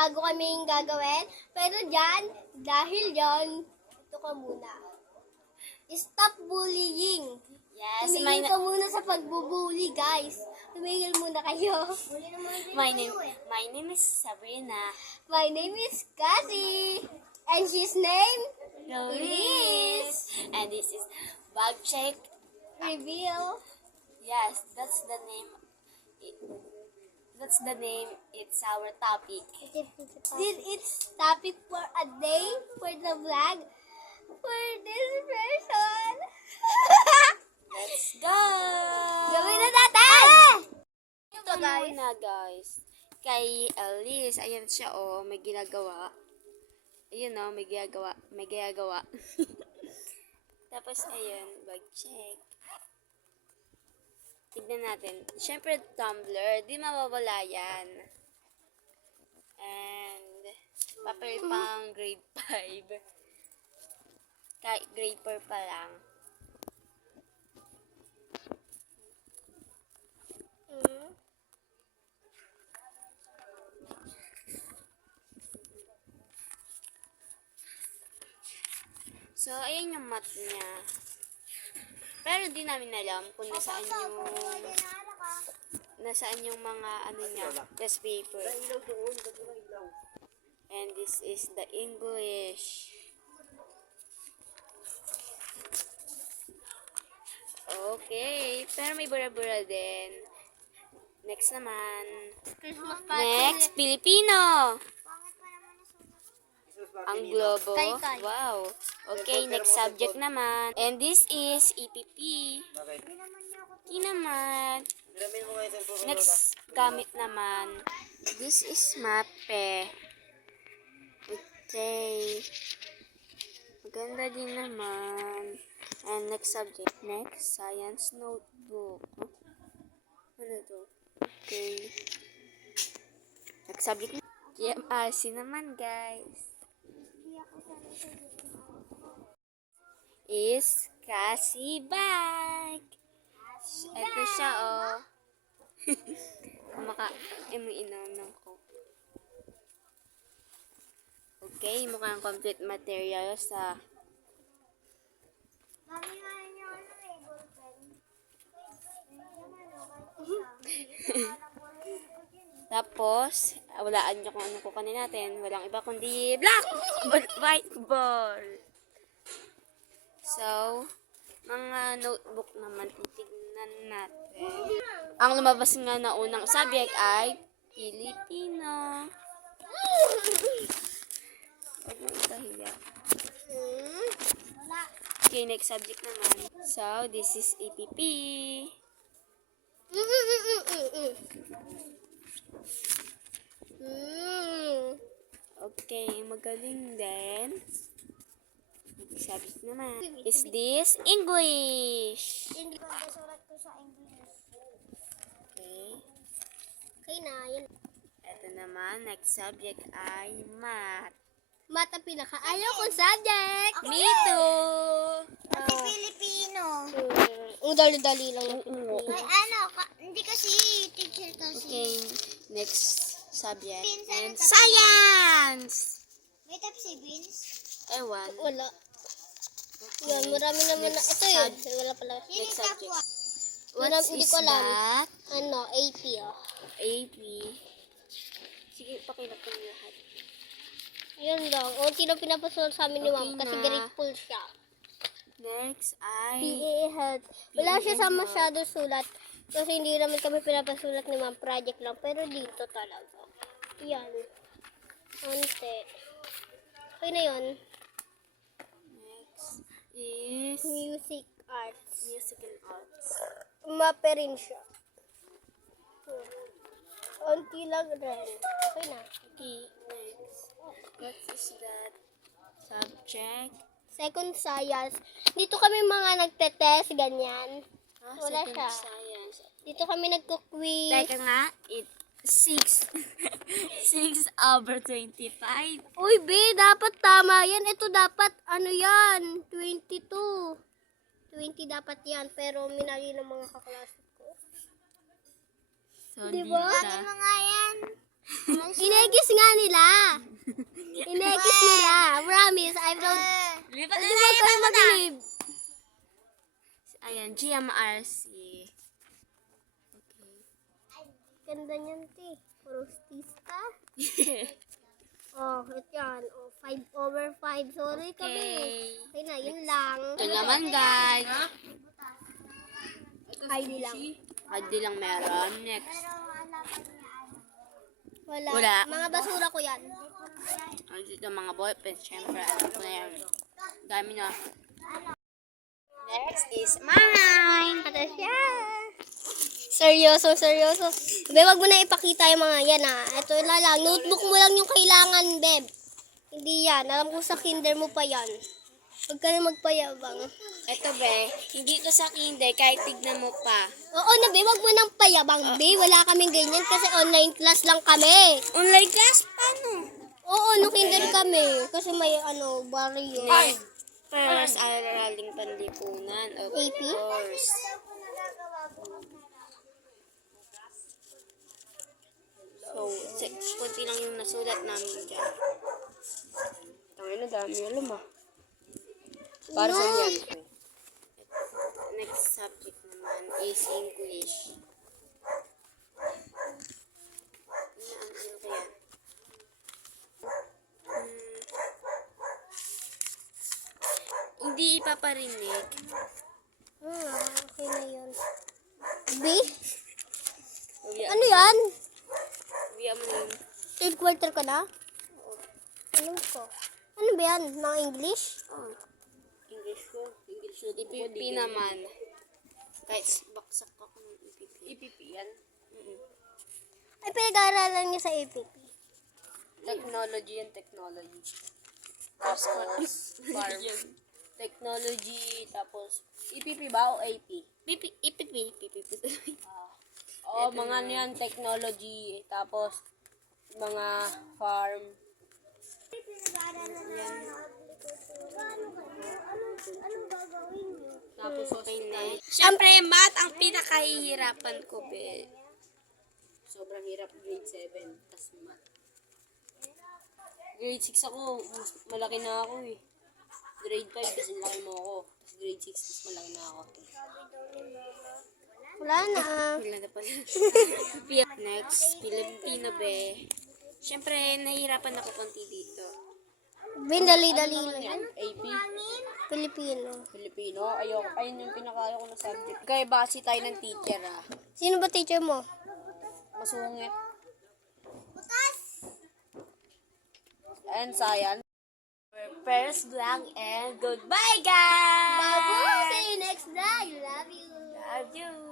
bago kaming gagawin. Pero dyan, dahil dyan, ito ka muna. Stop bullying. Yes, Tumigil ka muna sa pagbubully, guys. Tumigil muna kayo. my name is Sabrina. My name is Cassie. And she's name? Luis. And this is Bag Check. Reveal. Yes, that's the name. That's the name. It's our topic. Did it's topic for a day for the vlog for this person. Let's go! Gawin na natin! Ito guys. Kay Alice, ayan siya may ginagawa. Ayun may ginagawa. Tapos ayun, bag check. Tignan natin. Siyempre, tumbler. Di mawawala yan. And, papel pang grade 5. Kahit grade 4 pa lang. So, ayan yung mat niya. Pero di namin alam kung nasaan yung mga niya, test paper. And this is the English. Okay, pero may bura-bura din. Next naman. Next, Filipino. Ang globo. Wow. Okay, next subject naman. And this is EPP. naman. Next gamit naman. This is MAPE. Okay. Maganda din naman. And next subject. Next, science notebook. Ano to? Okay. Next subject. GMRC naman, guys. Is Cassie bag. Ito siya, Kumaka-inom ng coke. Okay, mukhang complete material sa tapos, walaan nyo kung ano kukunin natin. Walang iba kundi black whiteboard. So, mga notebook naman titignan natin. Ang lumabas nga na unang subject ay Filipino. Huwag mo ikahiya. Okay, next subject naman. So, this is EPP. Okay, magaling din. Subject naman. Is this English? Hindi ko nasulat ko sa English. Okay. Okay na, yun. Ito naman, next subject ay math. Math ang pinaka-ayaw kong subject. Me too! Kasi Filipino. Ang dali-dali lang. Ay, hindi kasi teacher kasi. Okay, next subject. And Science. science! May tap si Vince. Ewan. Wala. Okay. Yan, marami naman na. Next Ito yun. Wala pala. Next subject. Wala, What hindi is ko alam. that? AP AP. Sige, pakilap ko yung lahat. Yan lang. Unti lang pinapasulat sa amin ni Ma'am Okay kasi na. grateful siya. Next ay PA Health. Wala siya sa masyado sulat. Kasi hindi naman kami pinapasulat ni Ma'am. Project lang. Pero dito talaga. Yan. Ante. Okay na yun. next is Music Arts. music and arts. Mape rin siya. Unti lang rin. Okay na. Okay, next. What is that subject? Second science. Dito kami mga nagte-test, ganyan. Wala Second siya. science. Dito kami nagko-quiz. Teka nga, 6 6/25. Uy, B, dapat tama yan. Ito dapat, yan, 22. 20 dapat yan, pero minali ng mga kaklase ko. So, Diba? Bakit mo nga yan? Inegis nga nila. Inegis nila. Promise, I don't... Lipat Hindi mo kayo mag-believe. Ayan, GMRC. Okay. Ganda niyan, te. Puro stista. Oh, ito yan. Oh, 5/5. Sorry kami. Okay na, yun lang. Ito naman, guys. ID lang. ID lang meron. Next. Wala. Wala. Mga basura ko yan. Ano dito mga boyfriend? Siyempre, ano ko na yan. Dami na. Next is mine. Ito siya. Seryoso. Beb, wag mo na ipakita yung mga yan, ha. Ito na lang. Notebook mo lang yung kailangan, Beb. Hindi yan. Alam ko sa kinder mo pa yan. Huwag ka na magpayabang. Ito, be. Hindi to sa kinder. Kahit tignan mo pa. Oo na, Beb. Wag mo nang payabang, Beb. Wala kaming ganyan kasi online class lang kami. Online class? Paano? Oo, no kinder kami. Kasi may, barrio. First, araling panlipunan. Of AP? course. So, kunti lang yung nasulat namin dyan. Tangin na dami. Alam mo. Para sa yan. Next subject naman is English. Ano kaya? Hindi ipaparinig. Okay na yun. B? Ano yan? Biya mo yun. Third quarter ka na? Alam ko. Ano ba yan? Mga English? Oh. English ko. IPP naman. Kahit baksak ako ng IPP. IPP yan? Ay, pinag-aaralan niya sa APP. Technology and technology. Tapos, farm. Technology, tapos, IPP ba o AP? IPP. Oo, mga niyan, technology, tapos, mga farm. Yan. Anong gagawin niyo? Tapos, okay na. Siyempre, math ang pinakahihirapan ko, be. Sobrang hirap, grade 7, tas math. Grade 6 ako, malaki na ako eh. Grade 5, kasi laki mo ako. Tapos grade 6, mas malaki na ako. Wala na. Wala na pala. Next, Filipino be. Siyempre, nahihirapan ako konti dito. Ben, dali-dali lang. AP, Pilipino. Filipino, ayun yung pinakayo ko na subject. Kaya base tayo ng teacher ah. Sino ba teacher mo? Masungit. And science. First vlog and goodbye guys! Babu, see you next vlog. Love you. Love you!